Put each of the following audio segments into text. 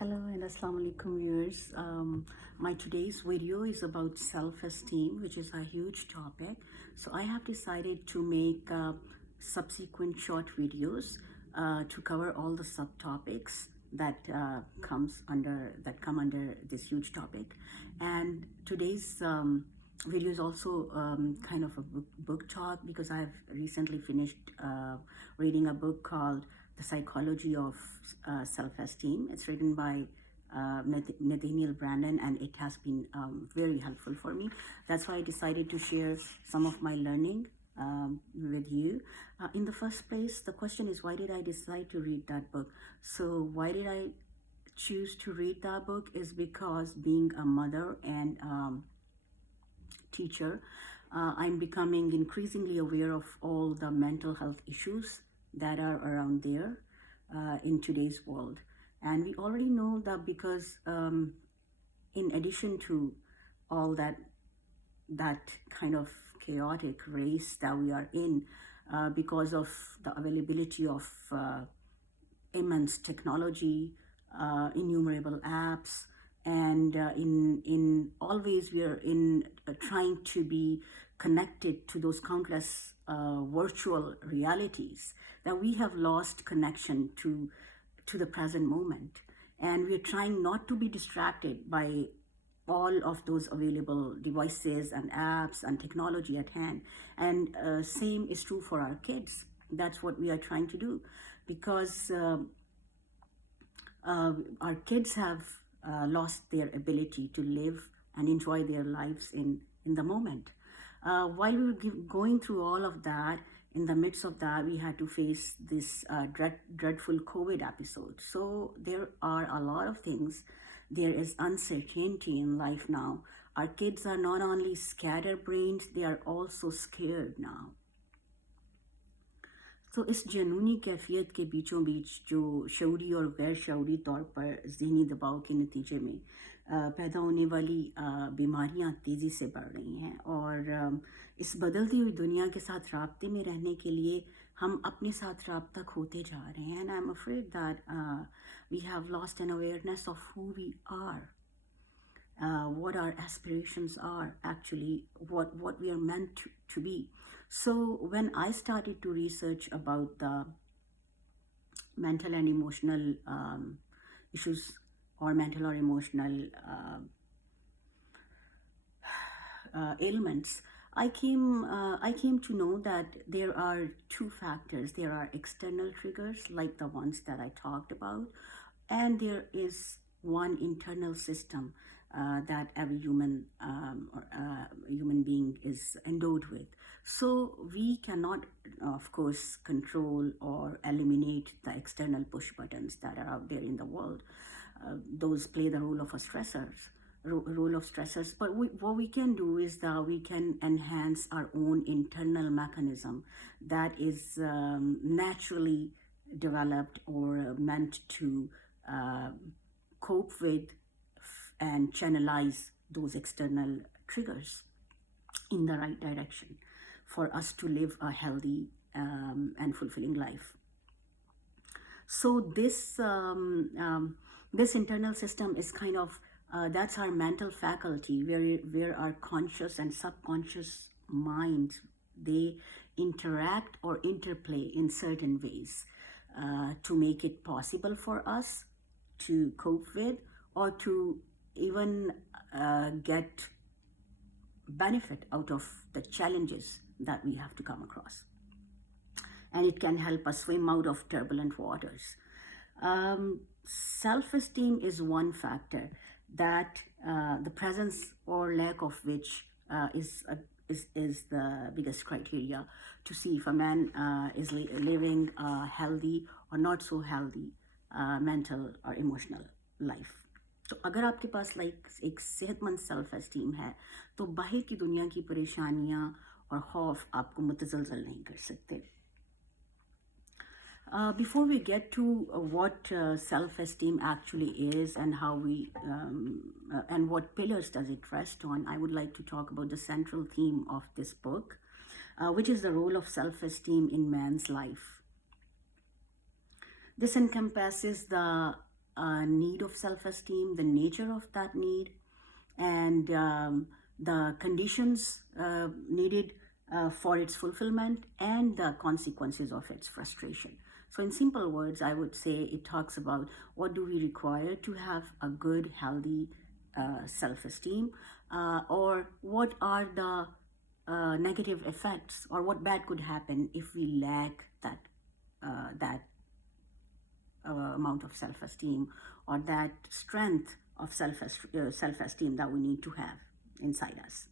Hello and Assalamu alaikum viewers. My today's video is about self-esteem, which is a huge topic. So I have decided to make subsequent short videos to cover all the subtopics that come under this huge topic. And today's video is also kind of a book talk because I've recently finished reading a book called The Psychology of Self Esteem. It's written by Nathaniel Brandon, and it has been very helpful for me. That's why I decided to share some of my learning with you. In the first place, the question is, why did I decide to read that book? So why did I choose to read that book is because being a mother and teacher, I'm becoming increasingly aware of all the mental health issues that are around there in today's world. And we already know that because in addition to all that kind of chaotic race that we are in, because of the availability of immense technology, innumerable apps, and in always we are in trying to be connected to those countless virtual realities, that we have lost connection to the present moment, and we are trying not to be distracted by all of those available devices and apps and technology at hand. And same is true for our kids. That's what we are trying to do, because our kids have lost their ability to live and enjoy their lives in the moment. While we were going through all of that, in the midst of that, we had to face this dreadful COVID episode. So there are a lot of things. There is uncertainty in life now. Our kids are not only scatterbrained, they are also scared now. तो इस जनूनी कैफियत के बीचों बीच जो शऊरी और गैर शऊरी तौर पर ज़हनी दबाव के नतीजे में पैदा होने वाली बीमारियां तेज़ी से बढ़ रही हैं, और इस बदलती हुई दुनिया के साथ राब्ते में रहने के लिए हम अपने साथ राब्ता खोते जा रहे हैं. And I am afraid that we have lost an awareness of who we are, what our aspirations are, actually what we are meant to be. So when I started to research about the mental and emotional issues, or mental or emotional ailments, I came to know that there are two factors. There are external triggers like the ones that I talked about, and there is one internal system that every human human being is endowed with. So we cannot, of course, control or eliminate the external push buttons that are out there in the world. Those play the role of stressors. But what we can do is that we can enhance our own internal mechanism that is naturally developed or meant to cope with and channelize those external triggers in the right direction for us to live a healthy and fulfilling life. So this internal system is kind of that's our mental faculty, where our conscious and subconscious minds, they interact or interplay in certain ways to make it possible for us to cope with, or to even get benefit out of the challenges that we have to come across. And it can help us swim out of turbulent waters. Self-esteem is one factor that the presence or lack of which is the biggest criteria to see if a man is living a healthy or not so healthy mental or emotional life. तो अगर आपके पास एक सेहतमंद self esteem है, तो बाहर की दुनिया की परेशानियां और खौफ आपको मुतज़लज़ल नहीं कर सकते. Before we get to what self-esteem actually is and how we and what pillars does it rest on, I would like to talk about the central theme of this book, which is the role of self-esteem in man's life. This encompasses the need of self-esteem, the nature of that need, and the conditions needed for its fulfillment, and the consequences of its frustration. So in simple words, I would say it talks about what do we require to have a good, healthy self-esteem, or what are the negative effects, or what bad could happen if we lack that amount of self-esteem, or that strength of self-esteem that we need to have inside us.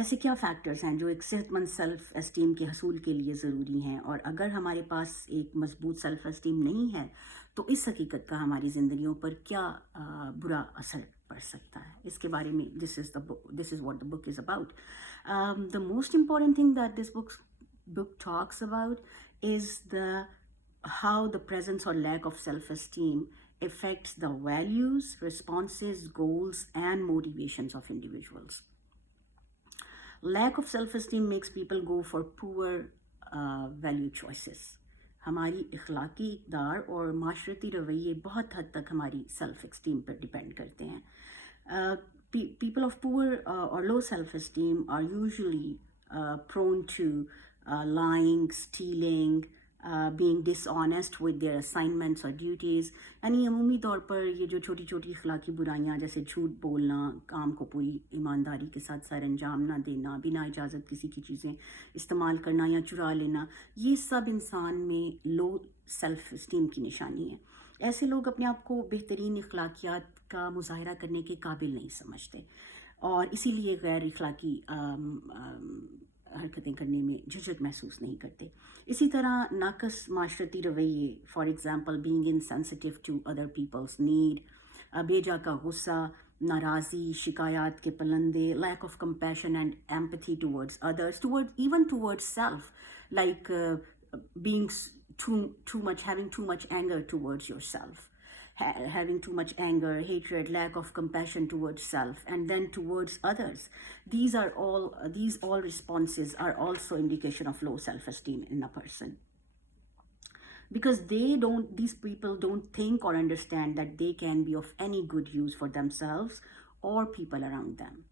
ऐसे क्या factors हैं जो एक सेहतमंद self esteem के हसूल के लिए ज़रूरी हैं, और अगर हमारे पास एक मजबूत सेल्फ एस्टीम नहीं है तो इस हकीकत का हमारी ज़िंदगियों पर क्या बुरा असर पड़ सकता है, इसके बारे में this is what the book is about. The most important thing that this book talks about is how the presence or lack of self-esteem affects the values, responses, goals, and motivations of individuals. Lack of self-esteem makes people go for poor value choices. हमारी इखलाकी इक़दार और माशरती रवैये बहुत हद तक हमारी self esteem पर depend करते हैं. People of poor or low self-esteem are usually prone to lying, stealing, being dishonest with their assignments or duties. यानी अमूमी तौर पर ये जो छोटी छोटी अखलाकी बुराइयाँ जैसे झूठ बोलना, काम को पूरी ईमानदारी के साथ सर अंजाम ना देना, बिना इजाज़त किसी की चीज़ें इस्तेमाल करना या चुरा लेना, ये सब इंसान में लो सेल्फ इस्टीम की निशानी है. ऐसे लोग अपने आप को बेहतरीन अखलाकियात का मुजाहरा करने के काबिल नहीं समझते, और इसीलिए गैर अखलाकी हरकतें करने में झिझक महसूस नहीं करते. इसी तरह नाकस माशरती रवैये, for example being insensitive to other people's need, बेजा का गुस्सा, नाराज़ी, शिकायत के पलंदे, lack of compassion and empathy towards others, even towards self, like being too much, having too much anger towards yourself, having too much anger, hatred, lack of compassion towards self, and then towards others. These all responses are also indication of low self-esteem in a person, because these people don't think or understand that they can be of any good use for themselves or people around them.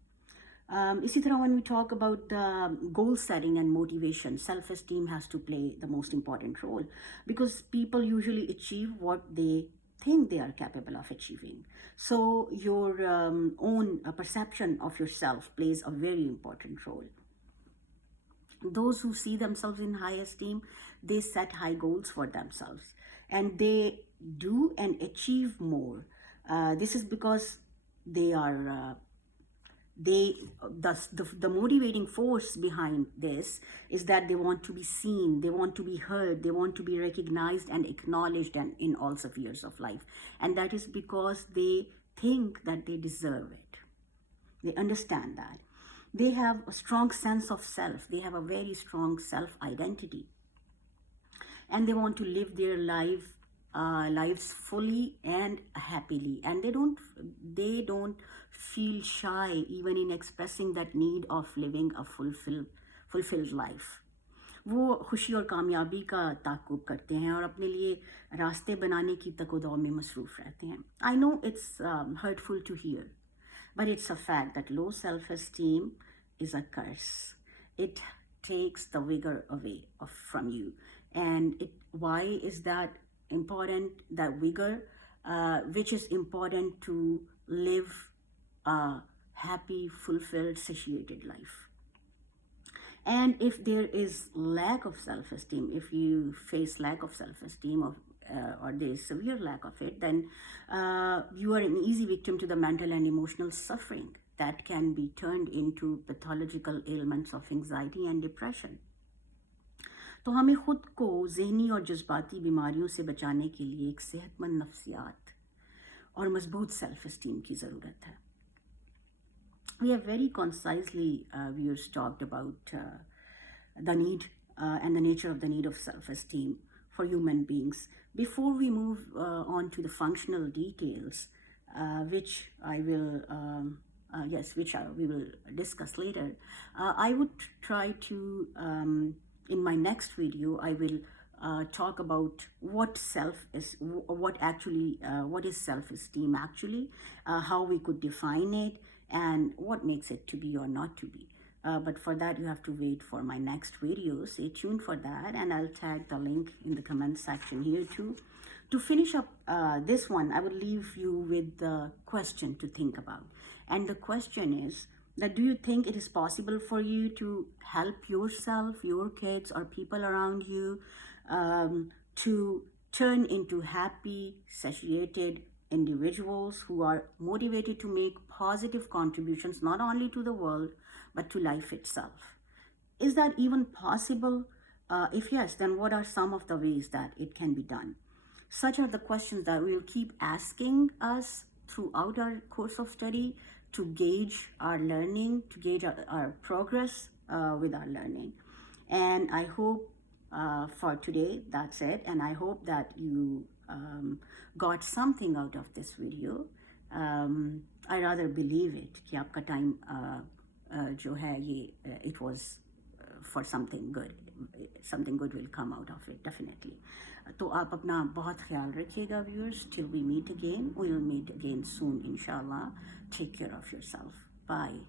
इसी तरह when we talk about the goal setting and motivation, self-esteem has to play the most important role, because people usually achieve what they think they are capable of achieving. So your own perception of yourself plays a very important role. Those who see themselves in high esteem, they set high goals for themselves, and they do and achieve more. This is because they are the motivating force behind this is that they want to be seen, they want to be heard, they want to be recognized and acknowledged, and in all spheres of life. And that is because they think that they deserve it. They understand that. They have a strong sense of self. They have a very strong self-identity. And they want to live their lives fully and happily. And they don't feel shy even in expressing that need of living a fulfilled life. वो खुशी और कामयाबी का ताक़ुब करते हैं और अपने लिए रास्ते बनाने की तकोदौ में मसरूफ़ रहते हैं. I know it's hurtful to hear, but it's a fact that low self-esteem is a curse. It takes the vigor away from you. And why is that important, that vigor, which is important to live a happy, fulfilled, satiated life. And if there is lack of self-esteem, if you face lack of self-esteem or there is severe lack of it, then you are an easy victim to the mental and emotional suffering that can be turned into pathological ailments of anxiety and depression. तो हमें खुद को ज़हनी और जज्बाती बीमारियों से बचाने के लिए एक सेहतमंद नफ्सियात और मजबूत सेल्फ एस्टीम की ज़रूरत है. We have very concisely, viewers, talked about the need and the nature of the need of self-esteem for human beings. Before we move on to the functional details, which we will discuss later, I would try to, in my next video, I will talk about what what is self-esteem actually, how we could define it, and what makes it to be or not to be. But for that, you have to wait for my next video. Stay tuned for that, and I'll tag the link in the comment section here too. To finish up this one, I will leave you with the question to think about. And the question is that, do you think it is possible for you to help yourself, your kids, or people around you to turn into happy, satiated individuals who are motivated to make positive contributions not only to the world but to life itself? Is that even possible? If yes, then what are some of the ways that it can be done? Such are the questions that we'll keep asking us throughout our course of study to gauge our learning, to gauge our progress with our learning. And I hope for today, that's it. And I hope that you got something out of this video. I rather believe it कि आपका time जो है ये it was for something good will come out of it, definitely. तो आप अपना बहुत ख्याल रखिएगा viewers. Till we meet again, we'll meet again soon, inshallah. Take care of yourself. Bye.